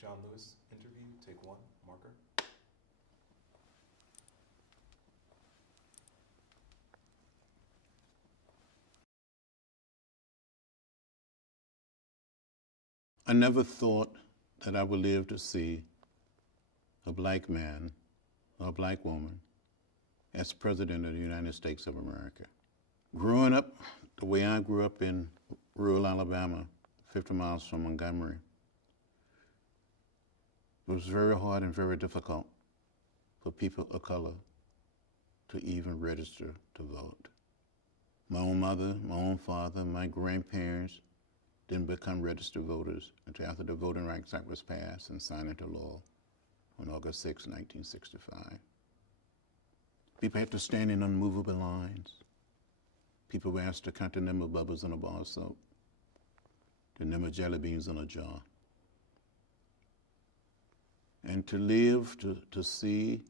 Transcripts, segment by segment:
John Lewis interview, take one, marker. I never thought that I would live to see a black man or a black woman as President of the United States of America. Growing up the way I grew up in rural Alabama, 50 miles from Montgomery, it was very hard and very difficult for people of color to even register to vote. My own mother, my own father, my grandparents didn't become registered voters until after the Voting Rights Act was passed and signed into law on August 6, 1965. People had to stand in unmovable lines. People were asked to count the number of bubbles in a bar of soap, the number of jelly beans in a jar. And to live to see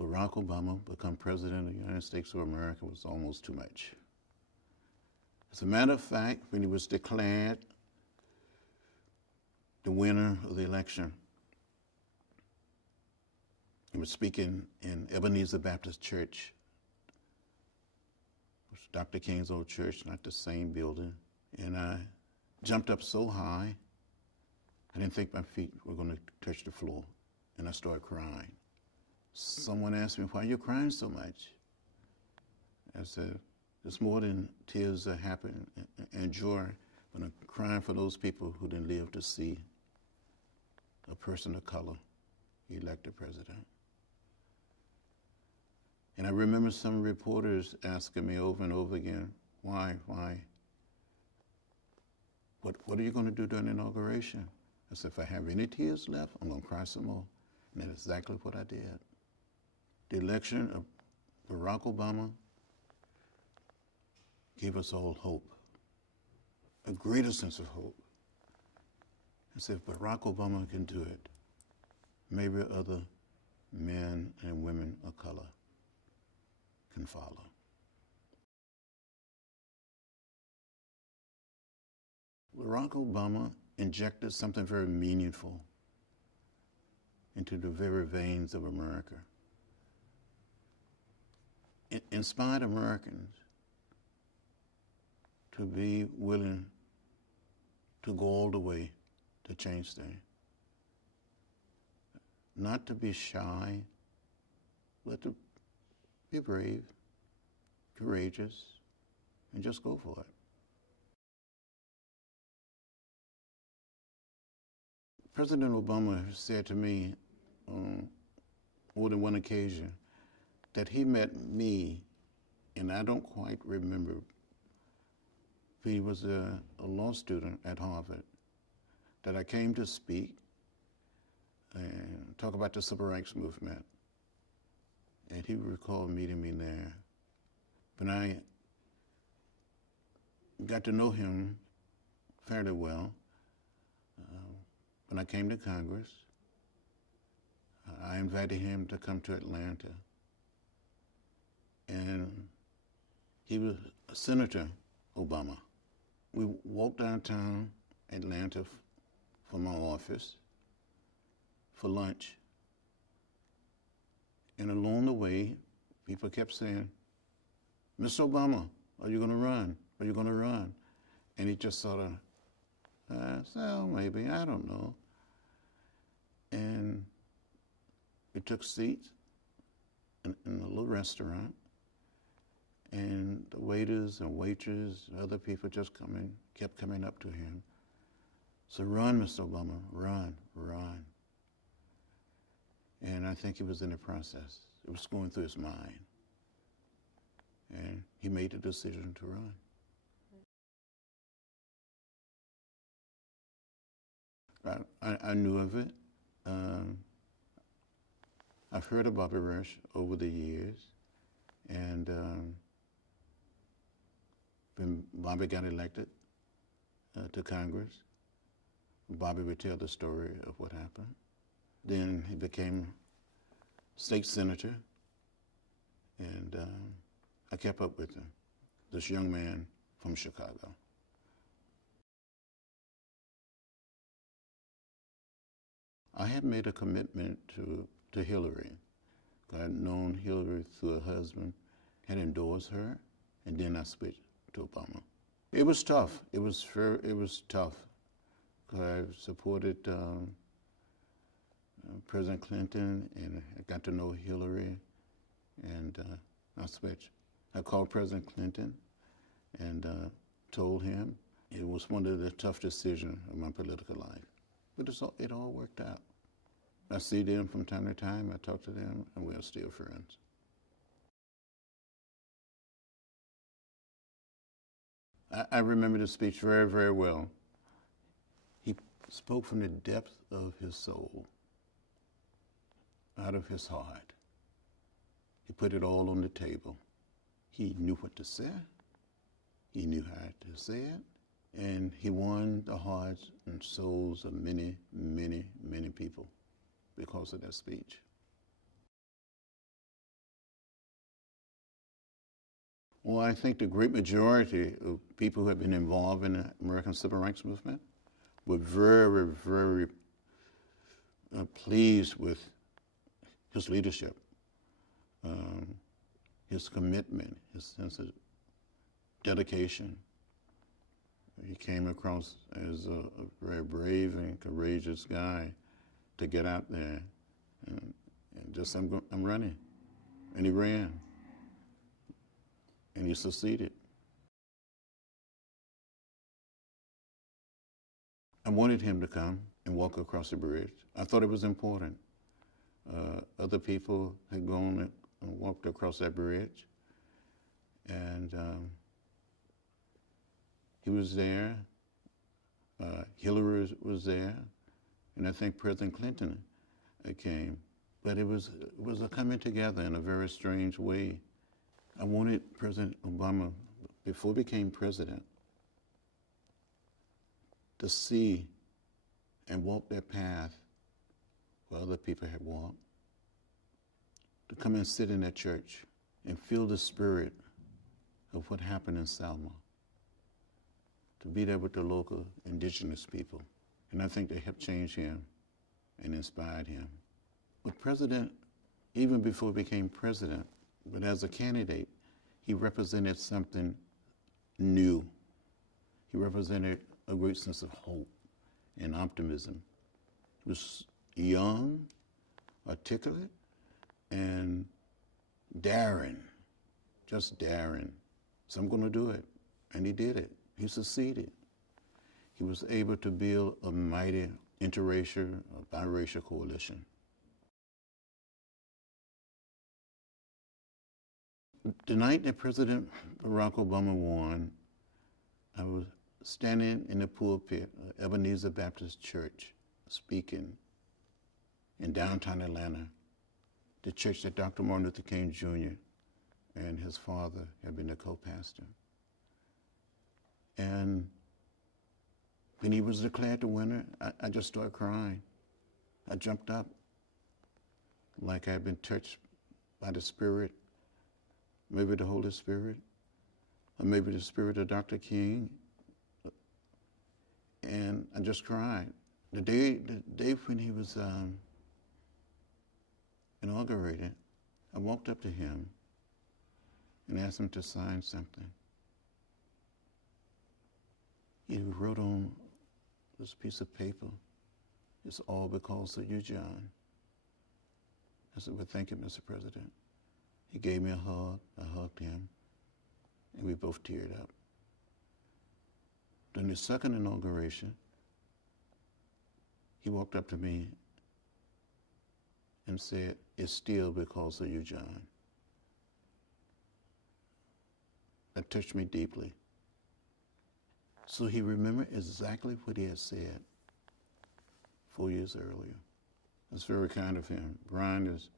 Barack Obama become President of the United States of America was almost too much. As a matter of fact, when he was declared the winner of the election, he was speaking in Ebenezer Baptist Church, which was Dr. King's old church, not the same building. And I jumped up so high, I didn't think my feet were going to touch the floor, and I started crying. Someone asked me, why are you crying so much? I said, it's more than tears of happiness and joy, but I'm crying for those people who didn't live to see a person of color elected president. And I remember some reporters asking me over and over again, why? What are you going to do during the inauguration? I said, if I have any tears left, I'm going to cry some more. And that's exactly what I did. The election of Barack Obama gave us all hope, a greater sense of hope. I said, if Barack Obama can do it, maybe other men and women of color can follow. Barack Obama injected something very meaningful into the very veins of America. It inspired Americans to be willing to go all the way to change things. Not to be shy, but to be brave, courageous, and just go for it. President Obama said to me on more than one occasion that he met me, and I don't quite remember. He was a law student at Harvard, that I came to speak and talk about the Civil Rights Movement. And he recalled meeting me there. When I got to know him fairly well, when I came to Congress, I invited him to come to Atlanta. And he was Senator Obama. We walked downtown Atlanta from my office for lunch. And along the way, people kept saying, Mr. Obama, are you going to run? Are you going to run? And he just sort of said, well, maybe, I don't know. And we took seats in a little restaurant. And the waiters and waitresses, other people just kept coming up to him. So run, Mr. Obama, run, run. And I think he was in the process. It was going through his mind. And he made the decision to run. I knew of it. I've heard of Bobby Rush over the years. And when Bobby got elected to Congress, Bobby would tell the story of what happened. Then he became state senator, and I kept up with him, this young man from Chicago. I had made a commitment to Hillary. I had known Hillary through her husband, had endorsed her, and then I switched to Obama. It was tough. It was tough. I supported President Clinton, and I got to know Hillary, and I switched. I called President Clinton and told him it was one of the tough decisions of my political life. But it all worked out. I see them from time to time, I talk to them, and we are still friends. I remember the speech very, very well. He spoke from the depth of his soul, out of his heart. He put it all on the table. He knew what to say. He knew how to say it. And he won the hearts and souls of many, many, many people because of that speech. Well, I think the great majority of people who have been involved in the American Civil Rights Movement were very, very pleased with his leadership, his commitment, his sense of dedication. He came across as a very brave and courageous guy to get out there and just, I'm running. And he ran. And he succeeded. I wanted him to come and walk across the bridge. I thought it was important. Other people had gone and walked across that bridge, and he was there. Hillary was there, and I think President Clinton came. But it was a coming together in a very strange way. I wanted President Obama, before he became president, to see and walk that path where other people had walked, to come and sit in that church and feel the spirit of what happened in Selma, to be there with the local indigenous people. And I think they helped change him and inspired him. But President, even before he became president, but as a candidate, he represented something new. He represented a great sense of hope and optimism. He was young, articulate, and daring, just daring. So I'm going to do it. And he did it. He succeeded. He was able to build a mighty interracial, biracial coalition. The night that President Barack Obama won, I was standing in the pulpit of Ebenezer Baptist Church speaking in downtown Atlanta, the church that Dr. Martin Luther King Jr. and his father had been the co-pastor. And when he was declared the winner, I just started crying. I jumped up like I had been touched by the Spirit, maybe the Holy Spirit, or maybe the Spirit of Dr. King. And I just cried. The day when he was inaugurated, I walked up to him and asked him to sign something. He wrote on this piece of paper, "It's all because of you, John." I said, "Well, thank you, Mr. President." He gave me a hug, I hugged him, and we both teared up. During the second inauguration, he walked up to me and said, "It's still because of you, John." That touched me deeply. So he remembered exactly what he had said 4 years earlier. That's very kind of him. Brian is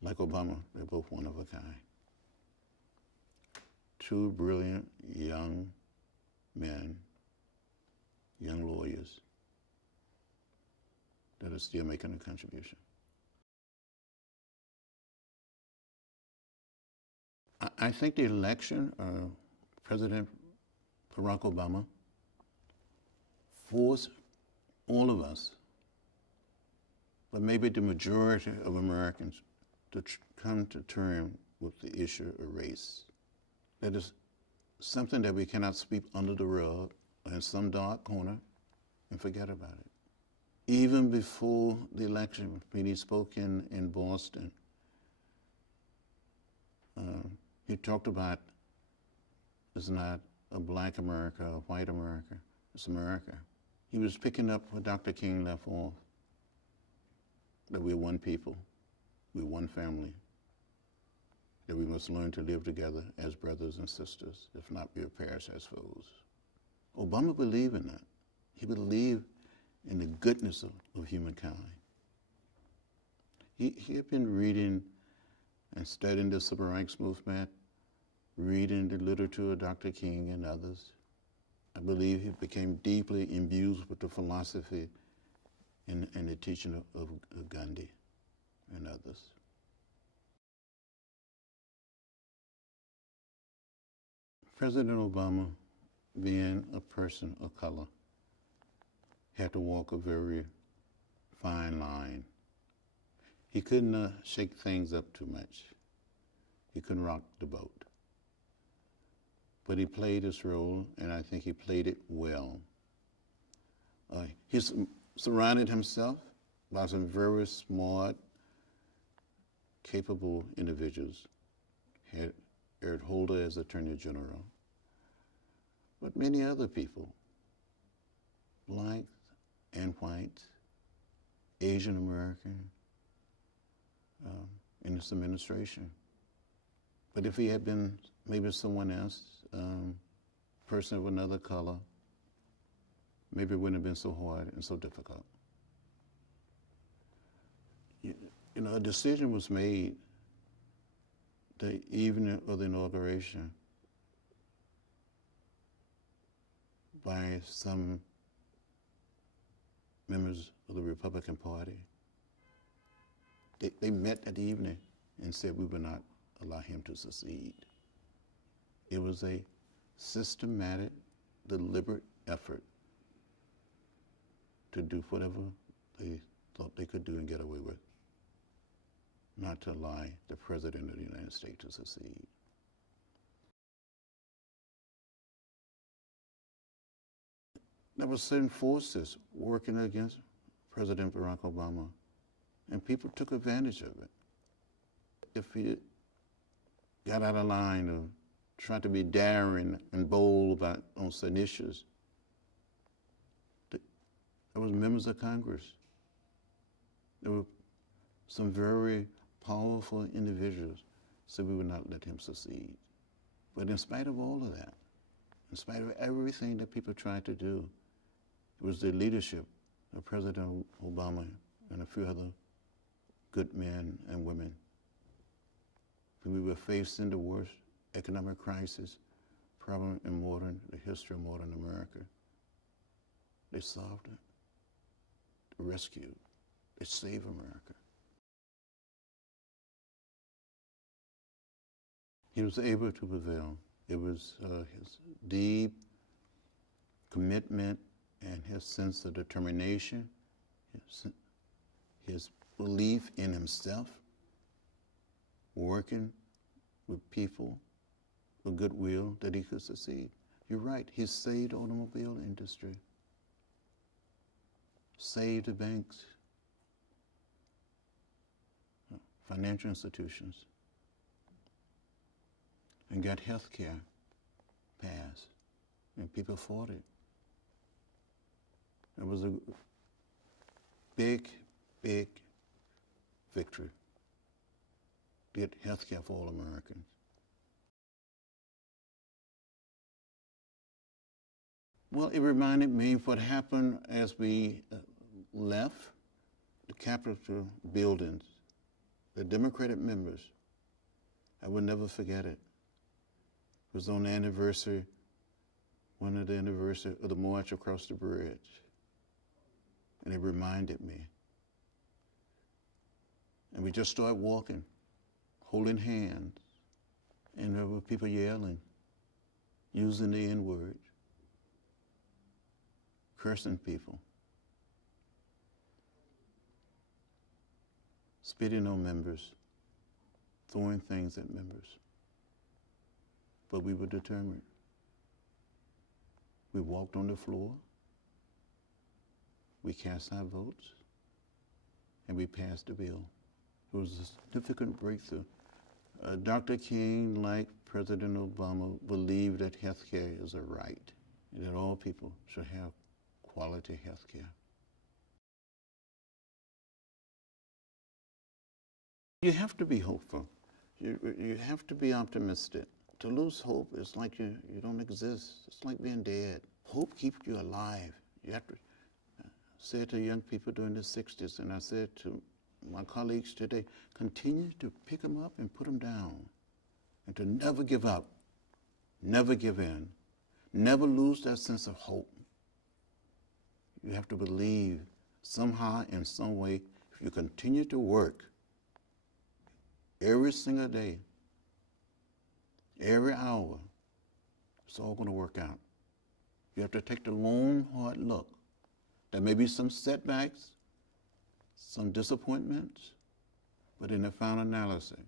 like Obama, they're both one of a kind. Two brilliant young men, young lawyers that are still making a contribution. I think the election of President Barack Obama forced all of us but maybe the majority of Americans to come to terms with the issue of race. That is something that we cannot sweep under the rug or in some dark corner and forget about it. Even before the election, when he spoke in Boston, he talked about it's not a black America, a white America, it's America. He was picking up where Dr. King left off, that we're one people, we're one family, that we must learn to live together as brothers and sisters, if not be perish as foes. Obama believed in that. He believed in the goodness of humankind. He had been reading and studying the civil rights movement, reading the literature of Dr. King and others. I believe he became deeply imbued with the philosophy and the teaching of Gandhi and others. President Obama, being a person of color, had to walk a very fine line. He couldn't shake things up too much. He couldn't rock the boat. But he played his role, and I think he played it well. He surrounded himself by some very smart, capable individuals. Had Eric Holder as Attorney General, but many other people, black and white, Asian American, in this administration. But if he had been maybe someone else, person of another color, maybe it wouldn't have been so hard and so difficult. You know, a decision was made the evening of the inauguration by some members of the Republican Party. They met that evening and said we would not allow him to succeed. It was a systematic, deliberate effort to do whatever they thought they could do and get away with, not to allow the President of the United States to succeed. There were certain forces working against President Barack Obama, and people took advantage of it. If he got out of line or tried to be daring and bold on certain issues, there was members of Congress. There were some very powerful individuals said we would not let him succeed. But in spite of all of that, in spite of everything that people tried to do, it was the leadership of President Obama and a few other good men and women. When we were facing the worst economic crisis problem in the history of modern America, they solved it, they rescued, they saved America. He was able to prevail. It was his deep commitment and his sense of determination, his belief in himself, working with people with goodwill that he could succeed. You're right, he saved the automobile industry, saved the banks, financial institutions, and got health care passed, and people fought it. It was a big, big victory to get health care for all Americans. Well, it reminded me of what happened as we left the Capitol buildings, the Democratic members. I will never forget it. It was on the anniversary, one of the anniversary of the march across the bridge. And it reminded me. And we just started walking, holding hands, and there were people yelling, using the N-word, cursing people. spitting on members, throwing things at members. But we were determined. We walked on the floor, we cast our votes, and we passed the bill. It was a significant breakthrough. Dr. King, like President Obama, believed that health care is a right, and that all people should have quality health care. You have to be hopeful. You have to be optimistic. To lose hope is like you don't exist. It's like being dead. Hope keeps you alive. You have to say to young people during the 60s, and I said to my colleagues today, continue to pick them up and put them down, and to never give up, never give in, never lose that sense of hope. You have to believe somehow, in some way, if you continue to work every single day, every hour, it's all going to work out. You have to take the long, hard look. There may be some setbacks, some disappointments, but in the final analysis,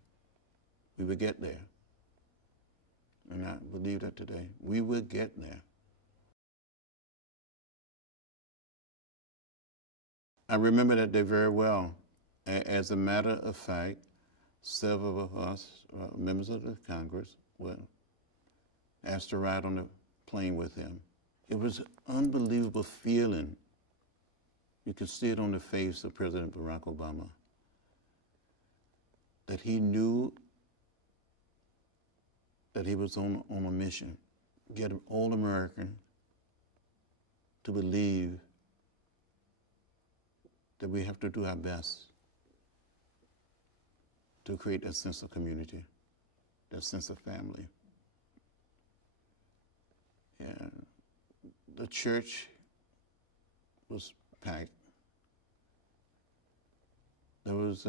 we will get there. And I believe that today. We will get there. I remember that day very well. As a matter of fact, several of us, members of the Congress, were asked to ride on the plane with him. It was an unbelievable feeling. You could see it on the face of President Barack Obama, that he knew that he was on a mission, get all Americans to believe that we have to do our best to create a sense of community, that sense of family. And the church was packed. There was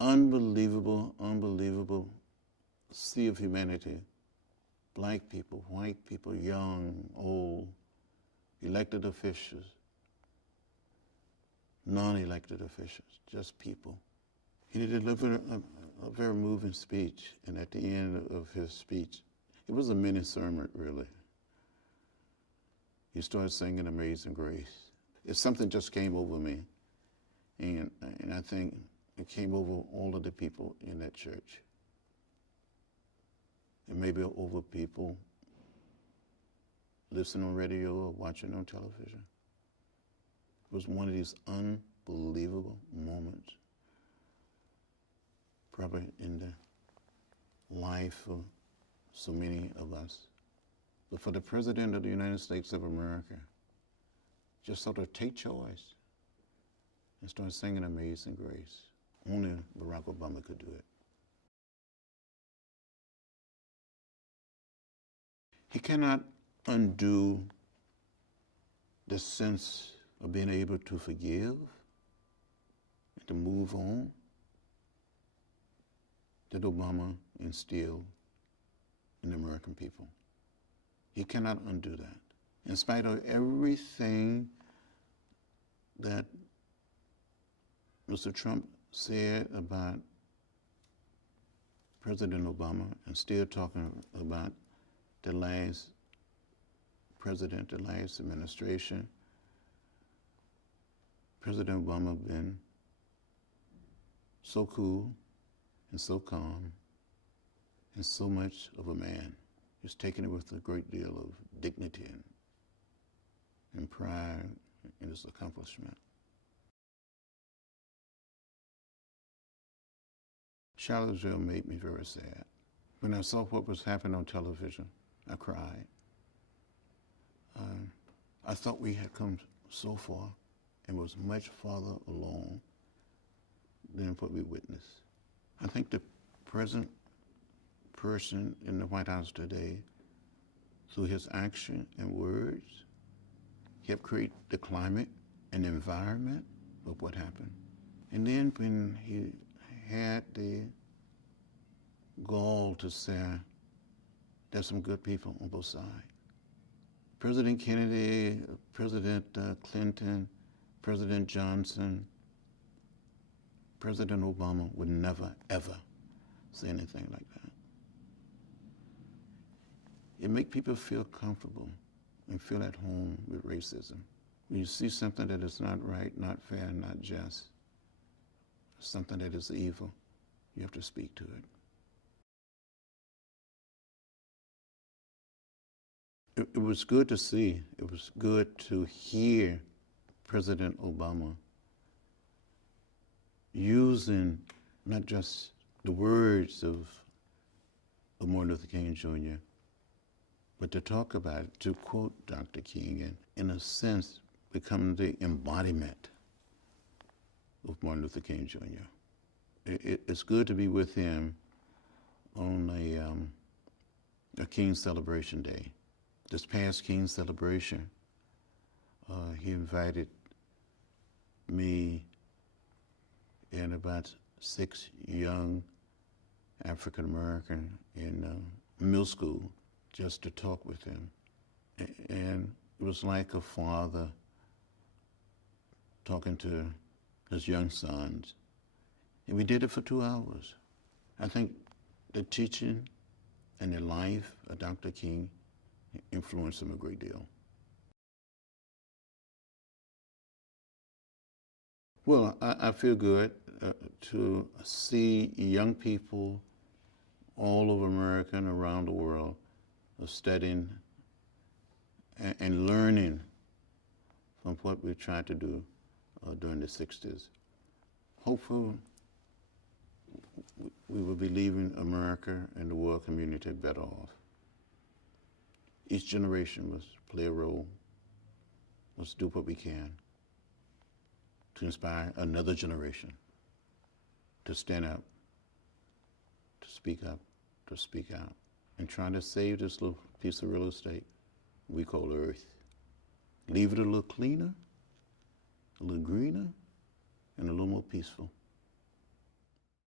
unbelievable sea of humanity. Black people, white people, young, old, elected officials, non-elected officials, just people. He delivered a very moving speech, and at the end of his speech, it was a mini sermon, really. He started singing Amazing Grace. Something just came over me, and I think it came over all of the people in that church, and maybe over people listening on radio or watching on television. It was one of these unbelievable moments, probably in the life of so many of us. But for the President of the United States of America, just sort of take choice and start singing Amazing Grace. Only Barack Obama could do it. He cannot undo the sense of being able to forgive and to move on that Obama instilled in the American people. He cannot undo that. In spite of everything that Mr. Trump said about President Obama, and still talking about the last president, the last administration, President Obama been so cool and so calm and so much of a man. He's taken it with a great deal of dignity and pride in his accomplishment. Charlottesville made me very sad. When I saw what was happening on television, I cried. I thought we had come so far and was much farther along than what we witnessed. I think the present person in the White House today, through his action and words, helped create the climate and environment of what happened. And then when he had the gall to say, there's some good people on both sides. President Kennedy, President Clinton, President Johnson, President Obama would never, ever say anything like that. It makes people feel comfortable and feel at home with racism. When you see something that is not right, not fair, not just, something that is evil, you have to speak to it. It was good to see, it was good to hear President Obama using not just the words of Martin Luther King Jr., but to talk about it, to quote Dr. King, and in a sense, become the embodiment of Martin Luther King Jr. It's good to be with him on a King Celebration Day. This past King Celebration, he invited me and about 6 young African American in middle school just to talk with him. And it was like a father talking to his young sons. And we did it for 2 hours. I think the teaching and the life of Dr. King influenced him a great deal. Well, I feel good to see young people all over America and around the world studying and learning from what we tried to do during the 60s. Hopefully, we will be leaving America and the world community better off. Each generation must play a role, must do what we can to inspire another generation to stand up, to speak out, and try to save this little piece of real estate we call Earth. Leave it a little cleaner, a little greener, and a little more peaceful.